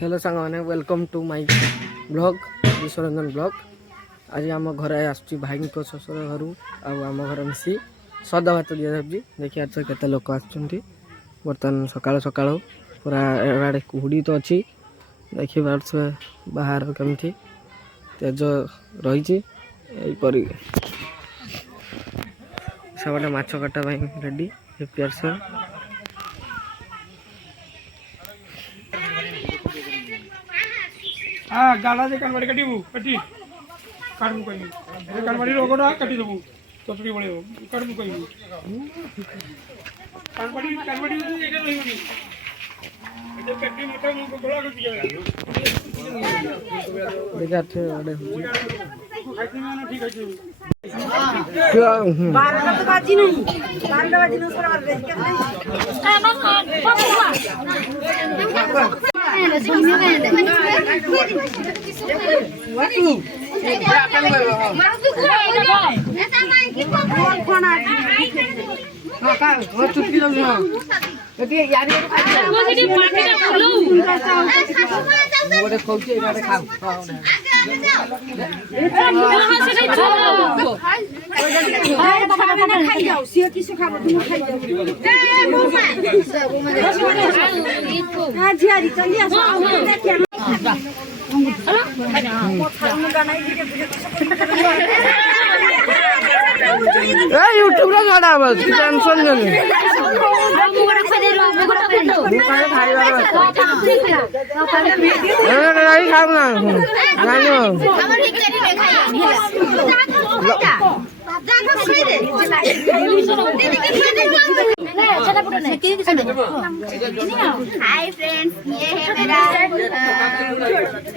Hello सांग मैंने welcome to my blog Vishwaranjan blog. आज आम घर आसुची भाई को ससुर घर आम घर मिसी सदा भात दि जाऊँगी। देखिए केते लोक बर्तमान सकाल सकाल पूरा एड़े कुहुड़ी तो अच्छी देखी पार्थे बाहर केमती तेज रही सबटे माछ काटा रेडी प्रिपेरेसन। हाँ गाला से कानबाड़ी कटिबू कटी काटबू कहीं ये कानबाड़ी रोगोड़ा कटी देबू तोतरी बड़े हो काटबू कहीं कानबाड़ी कानबाड़ी एटा रहिबनी एटा कटी मोटा मुंह गोला कर दिया देखाते अडे खाइते ना ठीक है 12 तो बाजी नहीं 12 बाजी नहीं उसका बार देख यूट्यूब छड़ा टेंशन हाय फ्रेंड्स, ये है मेरा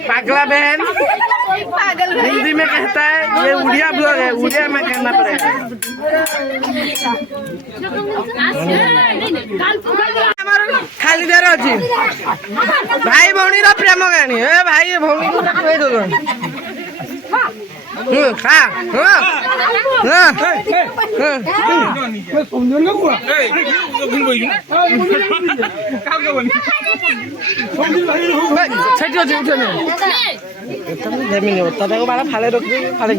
पागला बहन हिंदी में कहता है, ये उड़िया ब्लॉग है, उड़िया में कहना पड़ेगा। खाली देर अच्छी भाई भौणी प्रेम कहानी भाई भौणी खा बारा फाले रख फाले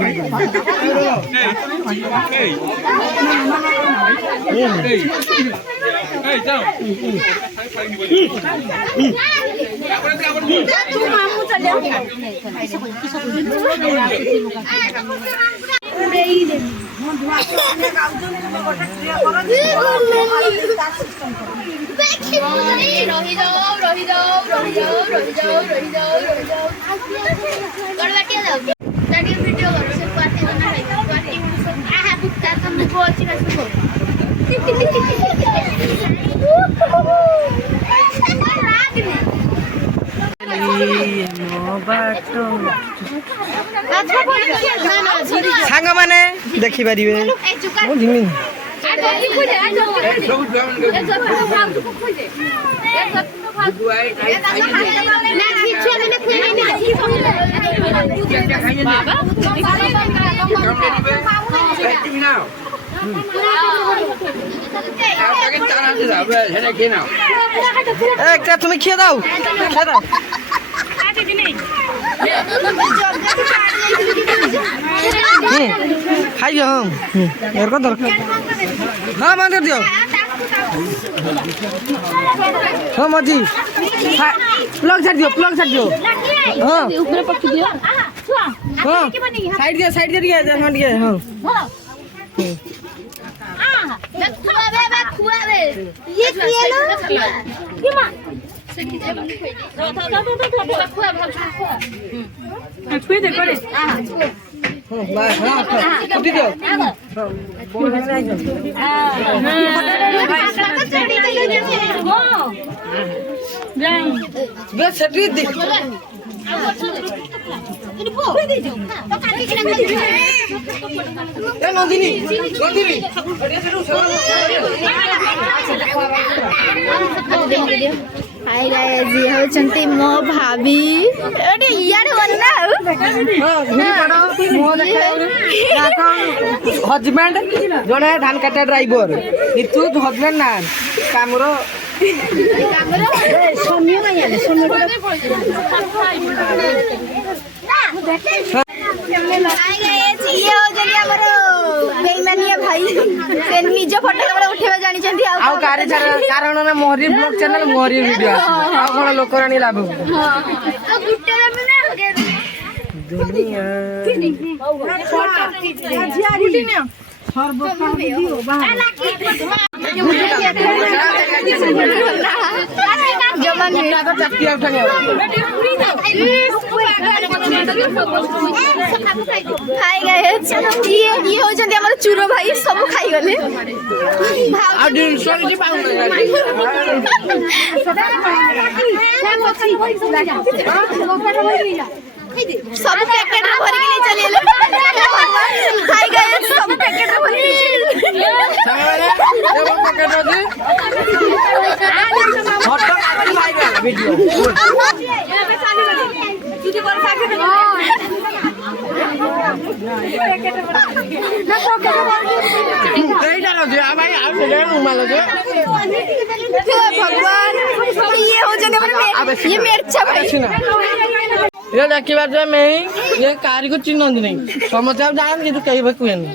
सांग मैंने देखी पारे तुम्हें खिए दाओ खाइए हम यार को दरकार हाँ मान दियो हाँ मजी प्लग छाड़ दियो हाँ हाँ साइड दे दिया हाँ ये हाय गाइस, ये होचंती मो भाभी एडी यार बनना हजबैंड जड़े धान काटा ड्राइवर ऋतु हजबैंड ना काम ସୌମ୍ୟ ନାଇଁ ଆଲେ ସୌମ୍ୟ ये होजनी हमर बेईमानिया भाई से निज फोटो केवल उठेबा जानि छथि ଆଉ କାରଣ ନା ମୋରି ବ୍ଲଗ ଚ୍ୟାନେଲ ମୋରି ଭିडिଓ ଆଉ କଣ ଲୋକ ରାଣୀ ଲାଭ ଦୁନିଆ जमान ଚାକିରି ଉଠାଣି खाई गए ये होजनी हमर चूरो भाई सब खाई गले ଆଉ ଜିନିଷ କିଛି ପାଉନି सब पैकेट रे भर के ले चले खाई गए सब पैकेट रे भर के ଭିଡିଓ भगवान ये होजनी हमर ये मिर्चा भाई ये देखिबार जे मैं ये कारी को चिन्हନ୍ତି नहीं ସମସ୍ତେ ଆଉ ଜାଣନ୍ତି କିନ୍ତୁ କେହି ବି କୁହେନି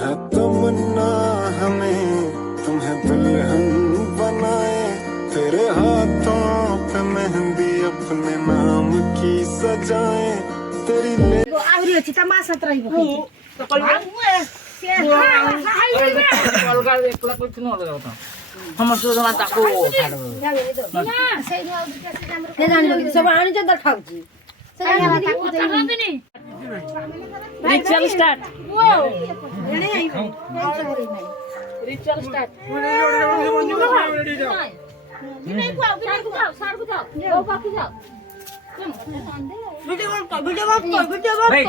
है तमन्ना हमें तुम्हें दुल्हन बनाए तेरे हाथों पे मेहंदी अपने नाम की सजाए तेरी ले ଆହୁରି ଅଛି ତା ମା ସାଥ ରହିବ ଅଲଗା ଏକଲା କରିଥିନୁ ଅଲଗା କଥା ସମସ୍ତେ ଜମା ତାକୁ ସେ ଜାଣିବ କି ସବୁ ଆଣିଛ ତ ଖାଉଛି ରିଚୁଆଲ ଷ୍ଟାର୍ଟ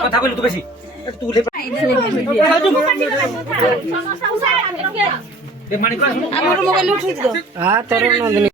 কথা বলি তো বেশি একটু উঠে हाँ तोर नंदिनी